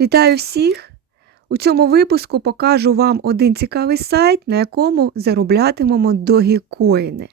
Вітаю всіх! У цьому випуску покажу вам один цікавий сайт, на якому зароблятимемо догікоїни.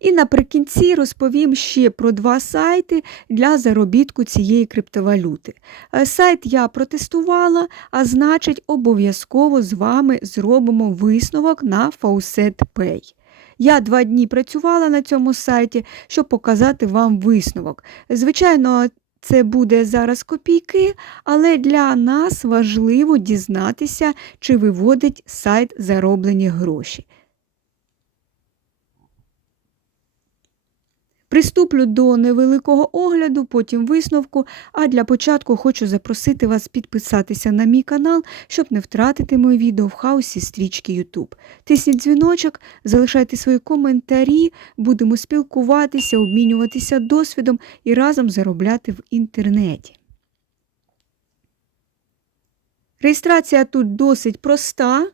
І наприкінці розповім ще про два сайти для заробітку цієї криптовалюти. Е, Сайт я протестувала, а значить, обов'язково з вами зробимо висновок на Faucet Pay. Я два дні працювала на цьому сайті, щоб показати вам висновок. Звичайно, це буде зараз копійки, але для нас важливо дізнатися, чи виводить сайт зароблені гроші. Приступлю до невеликого огляду, потім висновку, а для початку хочу запросити вас підписатися на мій канал, щоб не втратити мої відео в хаосі стрічки YouTube. Тисніть дзвіночок, залишайте свої коментарі, будемо спілкуватися, обмінюватися досвідом і разом заробляти в інтернеті. Реєстрація тут досить проста.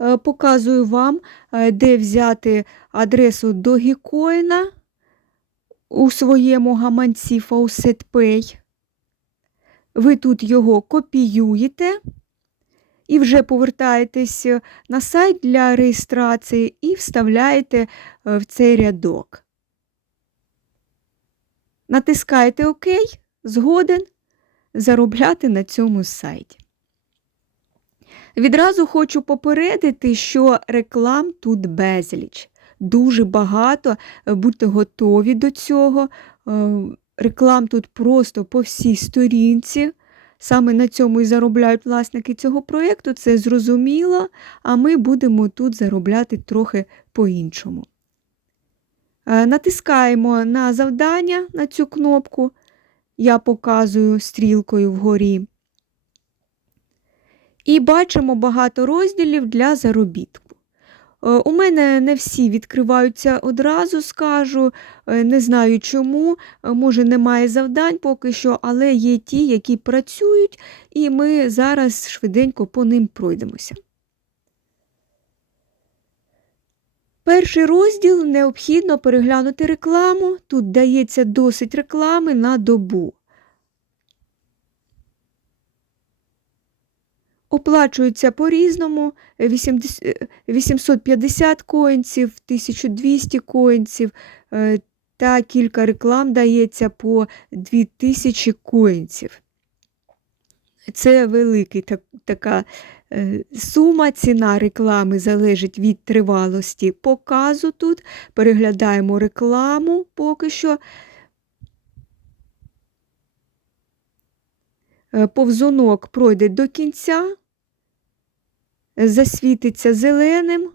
Е, Показую вам, е, де взяти адресу Dogecoin у своєму гаманці Pay. Ви тут його копіюєте і вже повертаєтесь на сайт для реєстрації і вставляєте в цей рядок. Натискаєте ОК, згоден заробляти на цьому сайті. Відразу хочу попередити, що реклам тут безліч дуже багато, е, будьте готові до цього. Е, реклам тут просто по всій сторінці. Саме на цьому і заробляють власники цього проєкту, це зрозуміло, а ми будемо тут заробляти трохи по-іншому. Е, натискаємо на завдання на цю кнопку, я показую стрілкою вгорі. І бачимо багато розділів для заробітку. Е, у мене не всі відкриваються одразу, скажу, е, не знаю чому, е, може немає завдань поки що, але є ті, які працюють, і ми зараз швиденько по ним пройдемося. Перший розділ необхідно переглянути рекламу. Тут дається досить реклами на добу. Оплачуються по-різному 850 коїнців, 1200 коїнців е, та кілька реклам дається по 2000 коїнців. Це велика так, така е, сума, ціна реклами залежить від тривалості показу тут. Переглядаємо рекламу поки що. Е, повзунок пройде до кінця, засвітиться зеленим,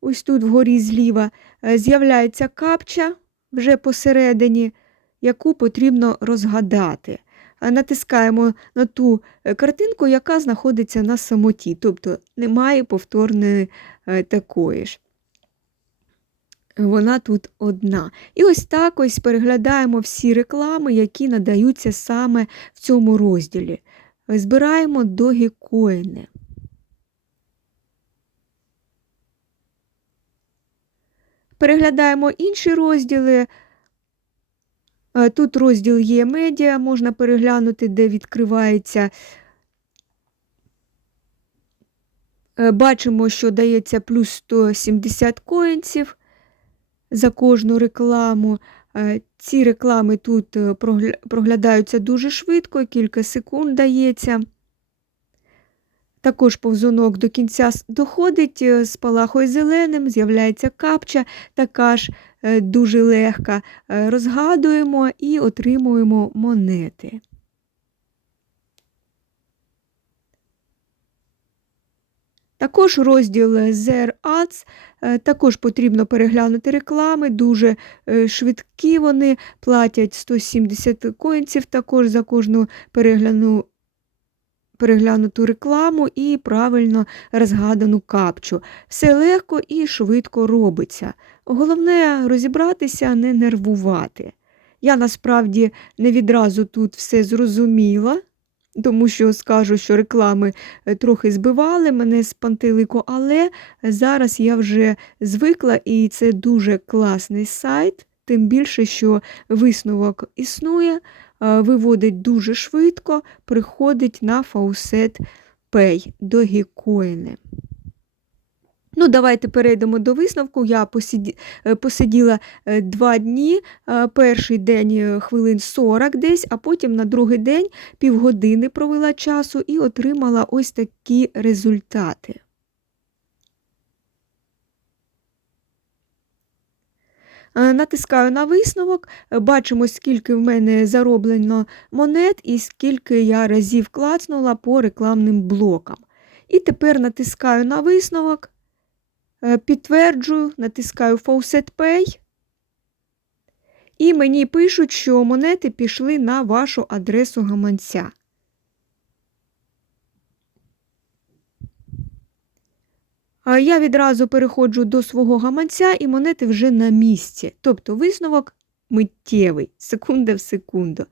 ось тут вгорі зліва, е, з'являється капча вже посередині, яку потрібно розгадати. Е, натискаємо на ту картинку, яка знаходиться на самоті, тобто немає повторної такої ж вона тут одна. І ось так ось переглядаємо всі реклами, які надаються саме в цьому розділі. Збираємо догікоїни. Переглядаємо інші розділи. Е, тут розділ є медіа, можна переглянути, де відкривається. Е, бачимо, що дається плюс 170 коїнців за кожну рекламу. Е, ці реклами тут проглядаються дуже швидко, кілька секунд дається. Також повзунок до кінця доходить, е, спалахує зеленим, з'являється капча, така ж дуже легка. Розгадуємо і отримуємо монети. Також розділ There Ads, е, також потрібно переглянути реклами, дуже е, швидкі вони платять 170 коїнців також за кожну перегляну. Переглянуту рекламу і правильно розгадану капчу. Все легко і швидко робиться. Головне розібратися, не нервувати. Я насправді не відразу тут все зрозуміла тому що скажу, що реклами е, трохи збивали мене з пантелику, але зараз я вже звикла і це дуже класний сайт, тим більше, що висновок існує. Е, виводить дуже швидко, приходить на Faucet Pay Dogecoin. Ну, давайте перейдемо до висновку. Я е, посиділа е, два дні, перший день хвилин 40 десь, а потім на другий день півгодини провела часу і отримала ось такі результати. Натискаю на висновок, е, бачимо, скільки в мене зароблено монет і скільки я разів клацнула по рекламним блокам. І тепер натискаю на висновок, е, підтверджую, натискаю Faucet Pay. І мені пишуть, що монети пішли на вашу адресу гаманця. Я відразу переходжу до свого гаманця і монети вже на місці. Тобто висновок миттєвий, секунда в секунду.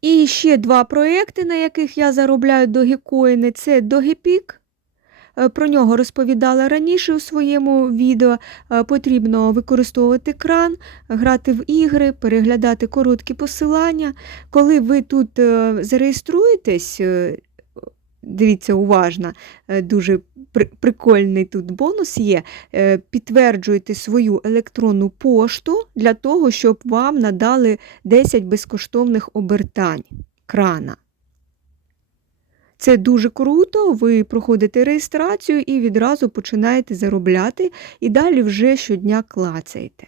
І ще два проекти, на яких я заробляю догікоїни, це Догіпік. Е, Про нього розповідала раніше у своєму відео. Е, Потрібно використовувати кран, грати в ігри, переглядати короткі посилання. Коли ви тут е, зареєструєтесь, дивіться уважно, е, дуже при- прикольний тут бонус є. Е, Підтверджуйте свою електронну пошту для того, щоб вам надали 10 безкоштовних обертань крана. Це дуже круто, ви проходите реєстрацію і відразу починаєте заробляти, і далі вже щодня клацаєте.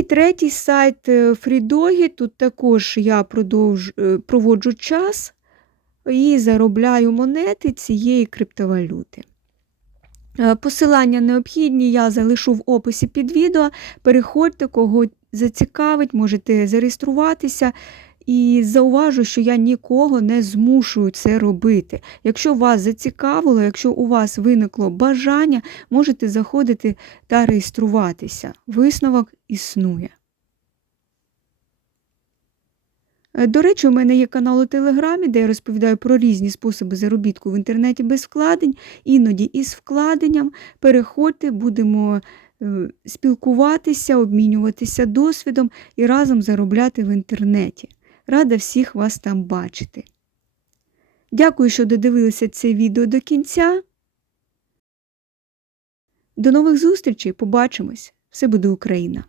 І третій сайт е, Фрідогі. Тут також я продовж, е, проводжу час і заробляю монети цієї криптовалюти. Е, Посилання необхідні я залишу в описі під відео. Переходьте, кого зацікавить, можете зареєструватися. І зауважу, що я нікого не змушую це робити. Якщо вас зацікавило, якщо у вас виникло бажання, можете заходити та реєструватися. Висновок існує. Е, До речі, у мене є канал у Телеграмі, де я розповідаю про різні способи заробітку в інтернеті без вкладень, іноді із вкладенням. Переходьте, будемо е, спілкуватися, обмінюватися досвідом і разом заробляти в інтернеті. Рада всіх вас там бачити. Дякую, що додивилися це відео до кінця. До нових зустрічей, побачимось! Все буде Україна!